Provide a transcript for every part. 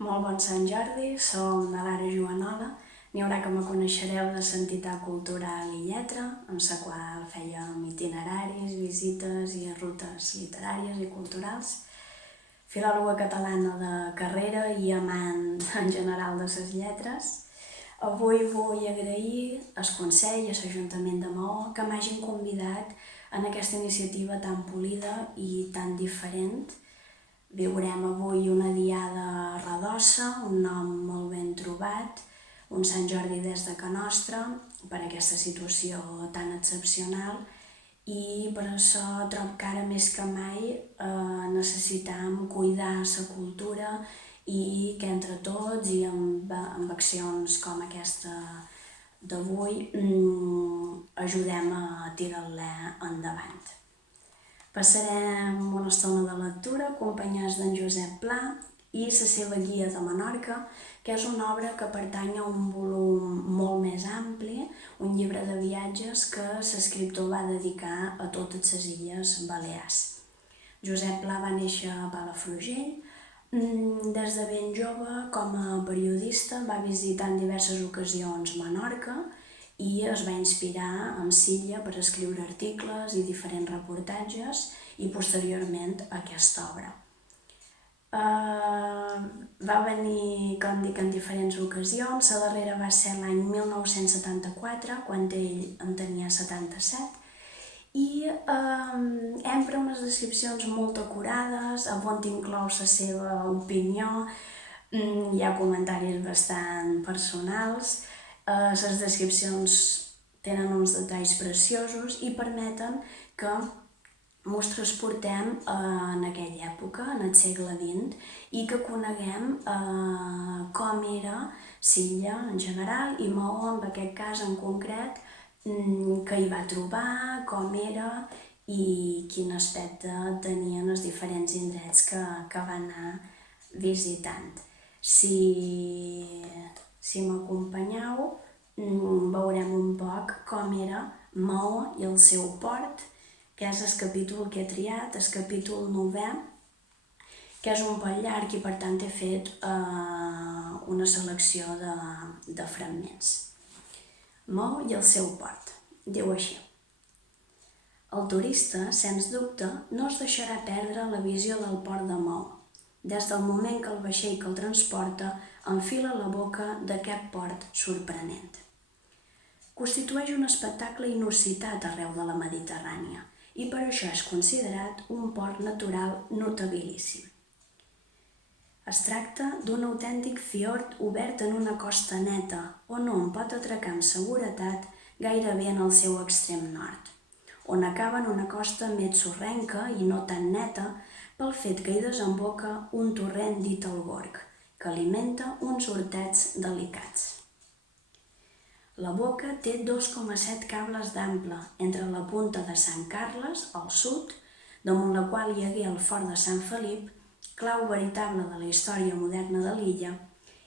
Molt bon Sant Jordi, som de l'Ara Joanola. N'hi haurà que me coneixereu de l'entitat cultural i lletra, amb la qual fèiem itineraris, visites i rutes literàries i culturals. Filòloga catalana de carrera i amant en general de les lletres. Avui vull agrair al Consell i a l'Ajuntament de Maó que m'hagin convidat en aquesta iniciativa tan polida i tan diferent. Viurem avui una diada redossa, un nom molt ben trobat, un Sant Jordi des de Ca Nostra, per aquesta situació tan excepcional, i per això trobo que ara més que mai necessitem cuidar la cultura i que entre tots i amb accions com aquesta d'avui ajudem a tirar-la endavant. Passarem una estona de lectura acompanyats d'en Josep Pla i la seva Guia de Menorca, que és una obra que pertany a un volum molt més ampli, un llibre de viatges que l'escriptor va dedicar a totes les Illes Balears. Josep Pla va néixer a Palafrugell. Des de ben jove, com a periodista, va visitar en diverses ocasions Menorca i es va inspirar en l'illa per escriure articles i diferents reportatges i posteriorment aquesta obra. Va venir, com dic, en diferents ocasions. La darrera va ser l'any 1974, quan ell en tenia 77, i empra unes descripcions molt acurades, on inclou la seva opinió, hi ha comentaris bastant personals. Les descripcions tenen uns detalls preciosos i permeten que ens transportem en aquella època, en el segle XX, i que coneguem com era l'illa en general i Maó, en aquest cas en concret, què hi va trobar, com era i quin aspecte tenien els diferents indrets que va anar visitant. Si m'acompanyeu, veurem un poc com era Maó i el seu port, que és el capítol que he triat, el capítol 9è, que és un poc llarg i per tant he fet una selecció de fragments. Maó i el seu port. Diu així: el turista, sens dubte, no es deixarà perdre la visió del port de Maó, des del moment que el vaixell que el transporta enfila la boca d'aquest port sorprenent. Constitueix un espectacle inusitat arreu de la Mediterrània i per això és considerat un port natural notabilissim. Es tracta d'un autèntic fiord obert en una costa neta on hom pot atracar amb seguretat gairebé en el seu extrem nord, on acaba en una costa més sorrenca i no tan neta pel fet que hi desemboca un torrent dit el Gorg, que alimenta uns hortets delicats. La boca té 2,7 cables d'ample entre la punta de Sant Carles, al sud, damunt la qual hi hagué el fort de Sant Felip, clau veritable de la història moderna de l'illa,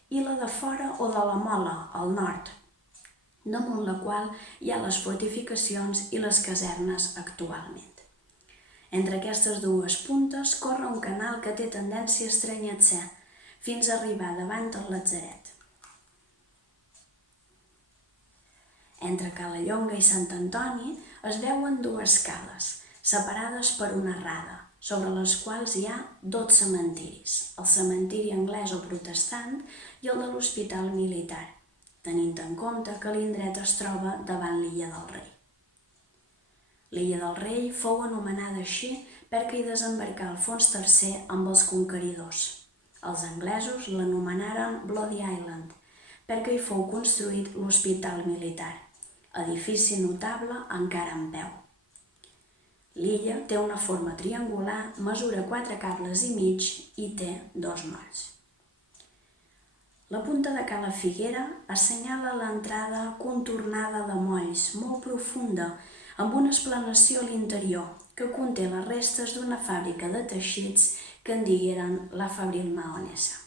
i la de Fora o de la Mola, al nord, damunt la qual hi ha les fortificacions i les casernes actualment. Entre aquestes dues puntes corre un canal que té tendència a estrènyer-se fins a arribar davant el Latzaret. Entre Calellonga i Sant Antoni es veuen dues cales, separades per una rada, sobre les quals hi ha 2 cementiris, el cementiri anglès o protestant i el de l'Hospital Militar, tenint en compte que l'indret es troba davant l'Illa del Rei. L'Illa del Rei fou anomenada així perquè hi desembarcà Alfons III amb els conqueridors. Els anglesos l'anomenaren Bloody Island perquè hi fou construït l'Hospital Militar, edifici notable encara en peu. L'illa té una forma triangular, mesura 4 cables i mig i té 2 molls. La punta de Cala Figuera assenyala l'entrada contornada de molls, molt profunda, amb una esplanació a l'interior, que conté les restes d'una fàbrica de teixits que en digueren la Fabril Maonesa.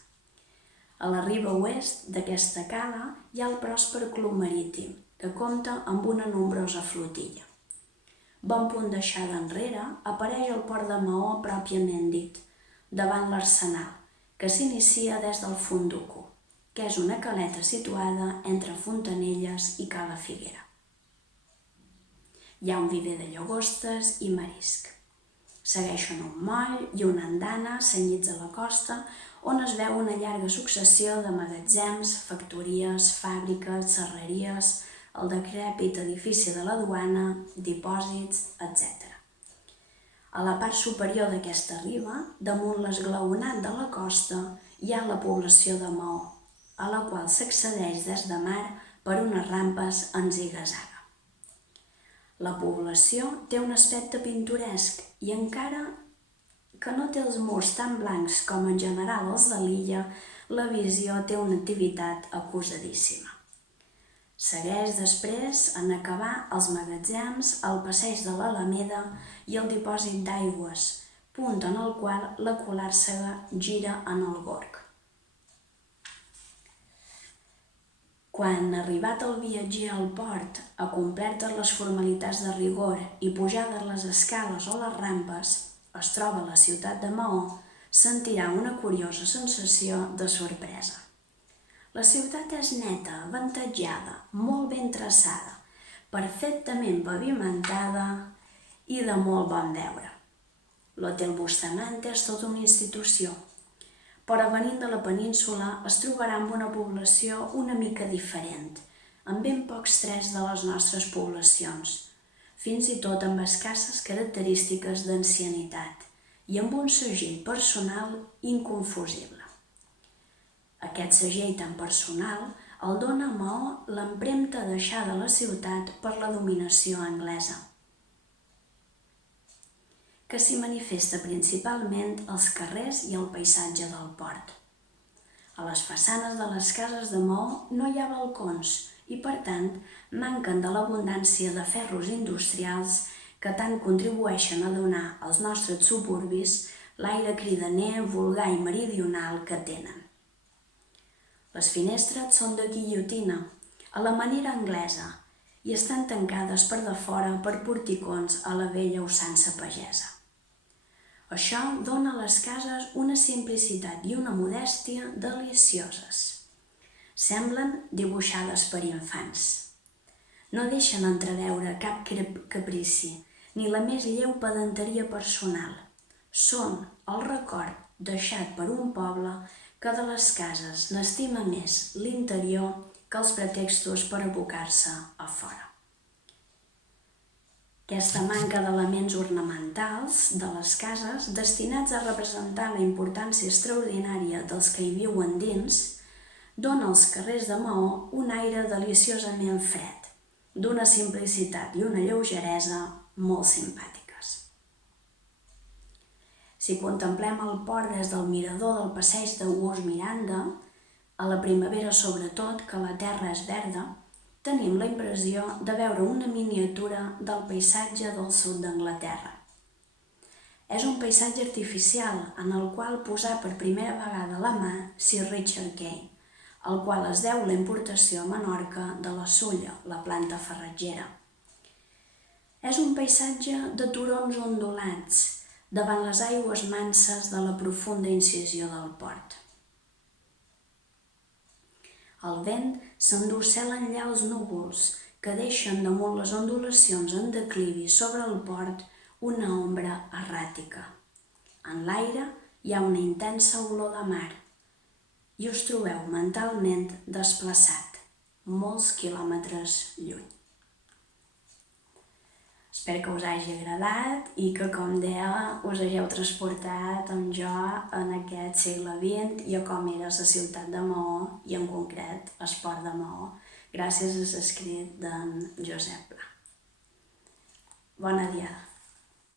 A la riba oest d'aquesta cala hi ha el pròsper club marítim, que compta amb una nombrosa flotilla. Bon punt deixada enrere apareix el port de Maó pròpiament dit, davant l'Arsenal, que s'inicia des del Fonduco, que és una caleta situada entre Fontanelles i Cala Figuera. Hi ha un viver de llagostes i marisc. Segueixen un moll i una andana cenyits a la costa on es veu una llarga successió de magatzems, factories, fàbriques, serreries, el decrèpit edifici de la duana, dipòsits, etc. A la part superior d'aquesta riba, damunt l'esglaonat de la costa, hi ha la població de Maó, a la qual s'accedeix des de mar per unes rampes en ziga-zaga. La població té un aspecte pintoresc i encara que no té els murs tan blancs com en general els de l'illa, la visió té una activitat acusadíssima. Segueix després en acabar els magatzems, el passeig de l'Alameda i el dipòsit d'aigües, punt en el qual la colàrsega gira en el Gorg. Quan, arribat el viatger al port, acomplertes les formalitats de rigor i pujades les escales o les rampes, es troba a la ciutat de Maó, sentirà una curiosa sensació de sorpresa. La ciutat és neta, avantatjada, molt ben traçada, perfectament pavimentada i de molt bon veure. L'Hotel Bustamante és tota una institució, però venint de la península es trobarà amb una població una mica diferent, amb ben pocs trets de les nostres poblacions, fins i tot amb escasses característiques d'ancianitat i amb un segell personal inconfusible. Aquest segell tan personal el dona a Maó l'empremta deixada a la ciutat per la dominació anglesa, que s'hi manifesta principalment als carrers i al paisatge del port. A les façanes de les cases de Maó no hi ha balcons i, per tant, manquen de l'abundància de ferros industrials que tant contribueixen a donar als nostres suburbis l'aire cridaner, vulgar i meridional que tenen. Les finestres són de guillotina, a la manera anglesa, i estan tancades per de fora per porticons a la vella usança pagesa. Això dona a les cases una simplicitat i una modèstia delicioses. Semblen dibuixades per infants. No deixen entreveure cap caprici, ni la més lleu pedanteria personal. Són el record deixat per un poble que de les cases n'estima més l'interior que els pretextos per abocar-se a fora. Aquesta manca d'elements ornamentals de les cases destinats a representar la importància extraordinària dels que hi viuen dins dona als carrers de Maó un aire deliciosament fred, d'una simplicitat i una lleugeresa molt simpàtiques. Si contemplem el port des del mirador del passeig d'August Miranda, a la primavera sobretot, que la terra és verda, tenim la impressió de veure una miniatura del paisatge del sud d'Anglaterra. És un paisatge artificial en el qual posà per primera vegada la mà Sir Richard Kane, al qual es deu la importació a Menorca de la sulla, la planta farratgera. És un paisatge de turons ondulats davant les aigües manses de la profunda incisió del port. El vent s'endú cel enllà els núvols, que deixen damunt les ondulacions en declivi sobre el port una ombra erràtica. En l'aire hi ha una intensa olor de mar i us trobeu mentalment desplaçat, molts quilòmetres lluny. Espero que us hagi agradat i que, com deia, us hagueu transportat amb jo en aquest segle XX i a com era la ciutat de Maó i, en concret, el port de Maó, gràcies a l'escrit d'en Josep Pla. Bona diada.